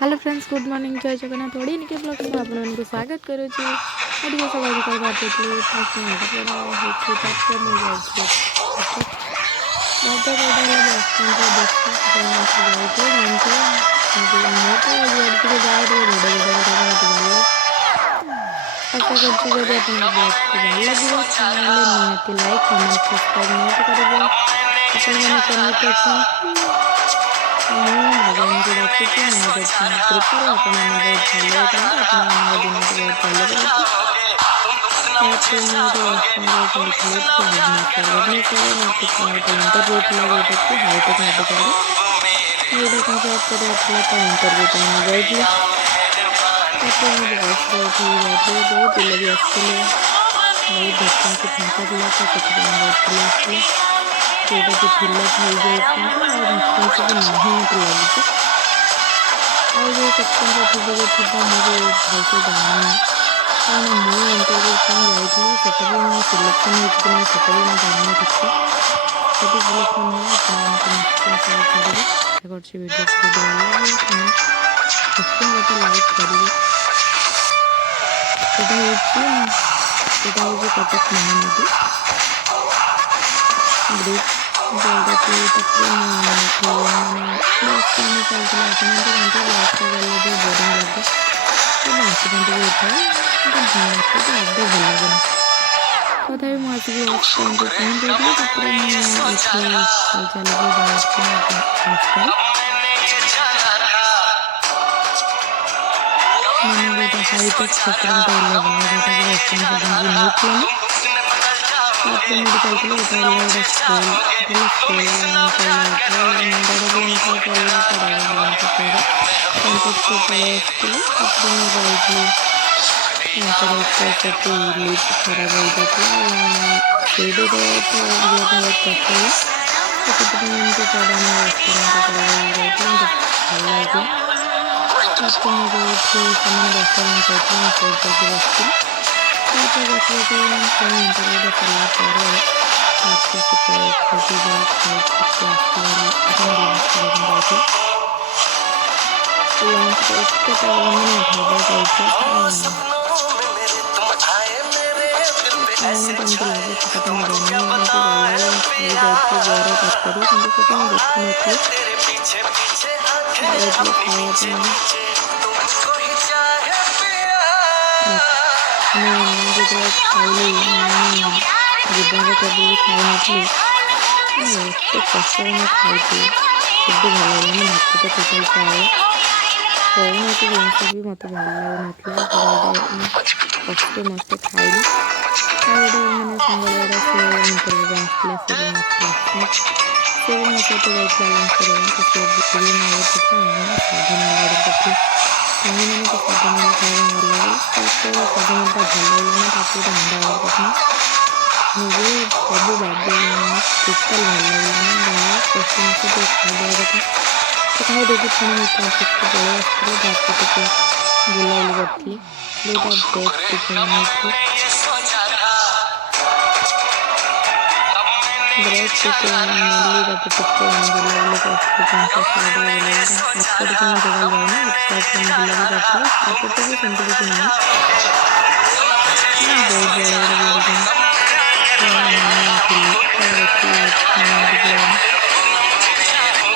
Hello friends, good morning, जय Jagannath. OD निके blog में आपको स्वागत करुच्ची। मुझे सकाल सकाल बातेली फर्स्ट पड़ा होती तापर मुझे जाऊँगी मजा कौटा है बस स्टैंड देखी मैं तो जुआड़े टे जाए टे भिडियो भिडियो करने मत भल लगे। आशा करती जब आप ब्लॉग को भल लगे निहाती लाइक कमेंट सब्सक्राइब निहाती करेंगे। आपण मैंने केमती अच्छा भगवान को डाकुची महादेव कृपा आपने बहुत भले था दिन को बहुत भले भुवनेश्वर मत इंटरव्यू था जोटा हाईटेक मेडिकल जोटा जॉब कर इंटरव्यू टाइम जाइए बस जाइए बहुत पिला भी आसते बहुत भैकेंसी फाँका था तो बहुत पिला आसते जोटा कि फिलअप हो जाती भैकेंसी भी नहीं मत लगे जो सेक्शन थे मुझे भलसे जानी कहीं मुझे इंटरव्यू जाइए सेटा भी मुझे सिलेक्शन होना सेटा भी मुझे जानी ठीक से सिलेक्शन हो निश्चय शेयर करेंगे। आशा कर वीडियो भल लगे निश्चय गोटे लाइक करेंगे। यहाँ हूँ कटक महानदी ब्रिज जोटा कि मैंने बस स्टैंड चलता आपको बस गले जो बोरिंग लगे तो एक्सीडेंट भी होता है मत तो आदे भल लगे तथा मुझे बस स्टैंड पहुँच जाइए चल चल रास्ता मैंने जोटा हाईटेक सेक्टर गोटे ओह्लैला जोटा कि बस स्टैंड पर्यटन नहीं तापर मुझे चलती गोटे गोटे स्कूल भल स्कूल पढ़ला 1.5 किलोमीटर पढ़ला 1.5 किलोमीटर पहले कंटेक्ट लिफ्ट खराब हो जाता सीढ़ी तो बहुत कष्ट हुए तो चढ़ा रास्ता भल लगे तापर मुझे बस चाहिए बस इंटरव्यू सरला लंच उसके ढाबा जाइए कौन केमती लगे से तो मुझे जानी खाई जाती बर तरकारी कि देखी मुझे खाइली जीवन केवे भी खाई नी एत कष्ट मैं खाई फुड भल लगे भात तो टोटाल पाए कौन जिनस भी मत भल लगुन कष्ट मस्त खाइली गोटे मैंने सांग जोड़ा सी इंटरव्यू आसला सी भी मो सहित जाइए लंच करने तो सी भी मैं साधा मेल करती कहीं मैंने तो साधा मेल खाया भल लगे साधा मेलटा भल लगलानी गोटे अंडा ऑर्डर करनी मुझे सब बादे टोटाल भल लगलानी कष्ट मस्त खाईदेवा कथा तो खाई देखी पुणी मुझे पलि आसती तापर टे बुलाबुली करी दुटा ब्रेड टिके बनई ब्रेड टिके नेली तापर टे बुलाबुली कर 5-6 बुलाबुली एपटे तो मुझे जगह जाऊनी एपटे बुलाबुली करती एपटे भी सेमती किसी नहीं बहुत बड़े बड़े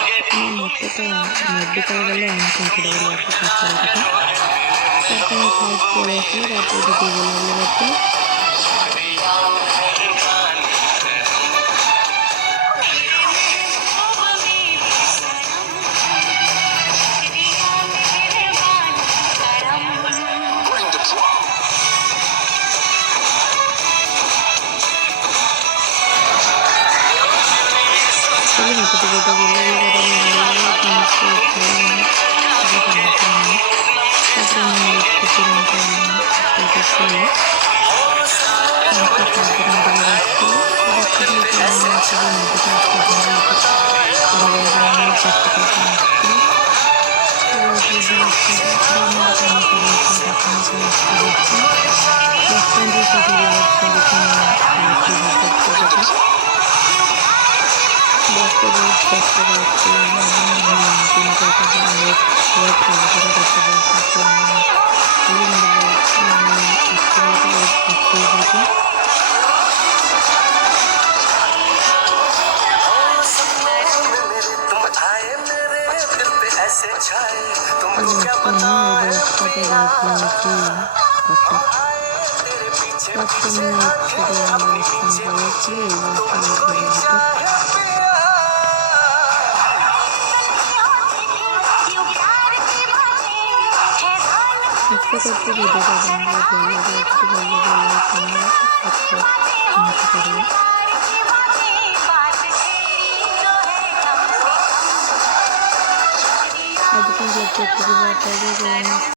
बिल्डिंग मत तो मेडिकल गले अनकंफर्टेबल लगे फर्स्ट कथा तापर खाई पलि आसली बुलाबुली करती मत तो गोटे बुलाबुली करने भल लगे समस्त बस बहुत कष्ट रास्ता नहीं है, रास्ता तो राजनीति कटक में एक छोटे रास्ता पड़ेছিল এই রাস্তা আজকে করতে ভিডিওটা বাংলা বললে একটু বললে তোমরা সাবস্ক্রাইব করবে। আজকে দেখতে